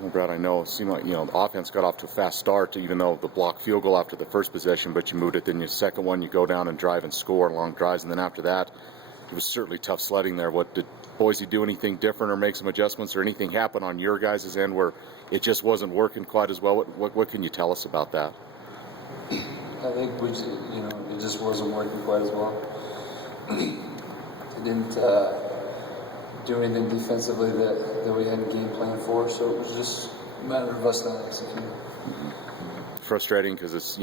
Well, Brad, I know it seemed like, the offense got off to a fast start, even though the blocked field goal after the first possession, but you moved it. Then your second one, you go down and drive and score long drives. And then after that, it was certainly tough sledding there. What did Boise do anything different or make some adjustments or anything happen on your guys' end where it just wasn't working quite as well? What can you tell us about that? I think it just wasn't working quite as well. It didn't do anything defensively that we had a game plan for, so it was just a matter of us not executing. Frustrating because it's,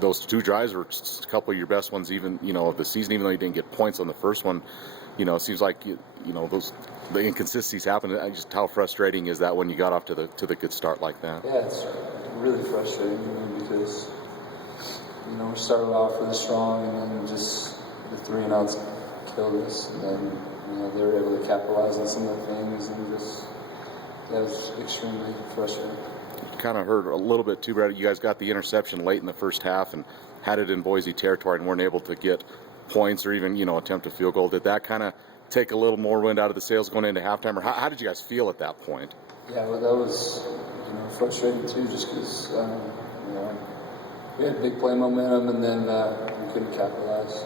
those two drives were just a couple of your best ones even, of the season, even though you didn't get points on the first one. It seems like, the inconsistencies happen. Just how frustrating is that when you got off to the good start like that? Yeah, it's really frustrating because, we started off really strong and then just the 3-and-outs killed us. And then, they were able to capitalize on some of the things and that was extremely frustrating. Kind of heard a little bit too, Brad. You guys got the interception late in the first half and had it in Boise territory and weren't able to get points or even, attempt a field goal. Did that kind of take a little more wind out of the sails going into halftime, or how did you guys feel at that point? Yeah, well, that was, frustrating too, just because, we had big play momentum and then we couldn't capitalize.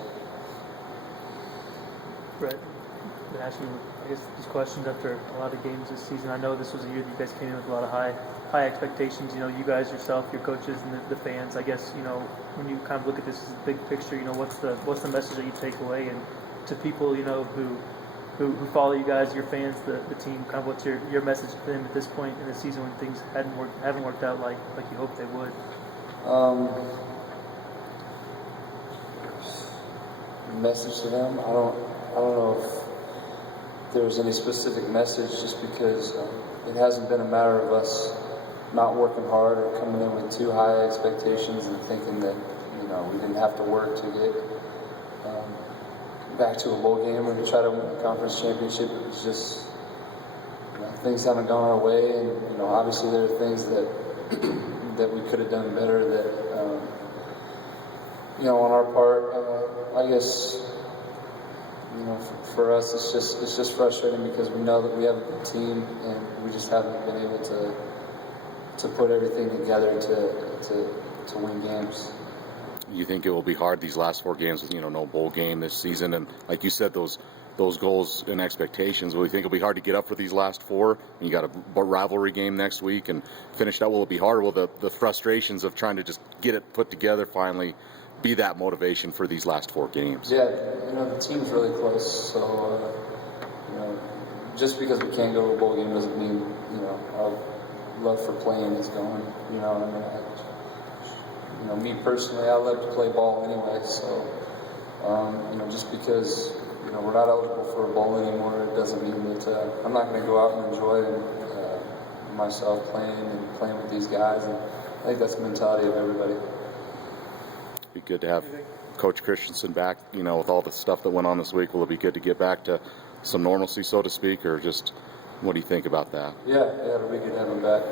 Brett, I've been asking you, these questions after a lot of games this season. I know this was a year that you guys came in with a lot of high expectations. You guys yourself, your coaches, and the fans. I guess when you kind of look at this as a big picture, what's the message that you take away, and to people who follow you guys, your fans, the team, kind of what's your message to them at this point in the season when things haven't worked out like you hoped they would? Message to them, I don't know if there's any specific message, just because it hasn't been a matter of us not working hard or coming in with too high expectations and thinking that we didn't have to work to get back to a bowl game or to try to win a conference championship. It was just things haven't gone our way, and obviously there are things that that we could have done better. That on our part, I guess. For us, it's just frustrating because we know that we have a good team and we just haven't been able to put everything together to win games. You think it will be hard these last 4 games with no bowl game this season, and like you said, those goals and expectations. Will you think it'll be hard to get up for these last 4? And you got a rivalry game next week and finish that. Will it be hard? Will the frustrations of trying to just get it put together finally be that motivation for these last 4 games? Yeah, the team's really close, so just because we can't go to a bowl game doesn't mean our love for playing is gone. Me personally, I love to play ball anyway, so just because we're not eligible for a bowl anymore, it doesn't mean that I'm not going to go out and enjoy myself playing with these guys, and I think that's the mentality of everybody. Be good to have Coach Christensen back, with all the stuff that went on this week. Will it be good to get back to some normalcy, so to speak, or just what do you think about that? Yeah, it'll be good to have him back.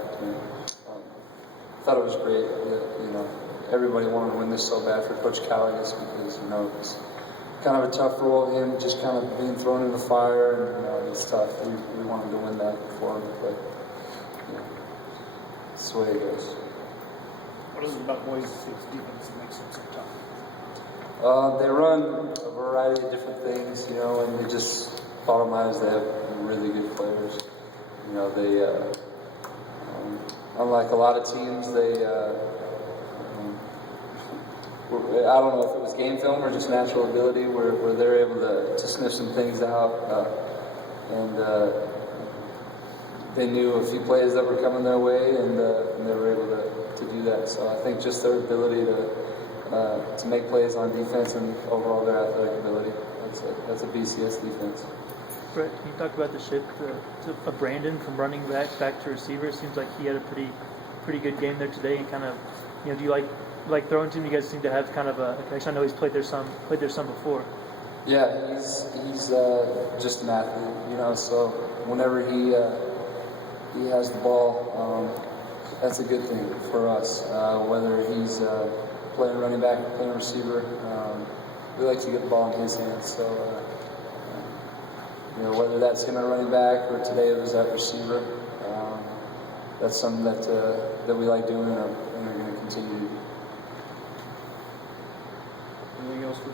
Thought it was great that, everybody wanted to win this so bad for Coach Cal, I guess, because, it's kind of a tough role, him just kind of being thrown in the fire, and, it's tough. We wanted to win that for him, but, it's the way it goes. What is it about Boise State's defense that makes them so tough? They run a variety of different things, and they just, bottom line is they have really good players. They, unlike a lot of teams, I don't know if it was game film or just natural ability where they're able to sniff some things out, and they knew a few plays that were coming their way, and they were able to do that. So I think just their ability to make plays on defense and overall their athletic ability, that's a BCS defense. Brett, can you talk about the shift of Brandon from running back to receiver? It seems like he had a pretty good game there today, and kind of, do you like throwing to him? You guys seem to have kind of a connection. I know he's played there some before. Yeah, he's just an athlete, so whenever he has the ball, that's a good thing for us. Whether he's playing running back or playing receiver, we like to get the ball in his hands. So, whether that's him at running back or today it was at receiver, that's something that we like doing and are going to continue to do. Anything else for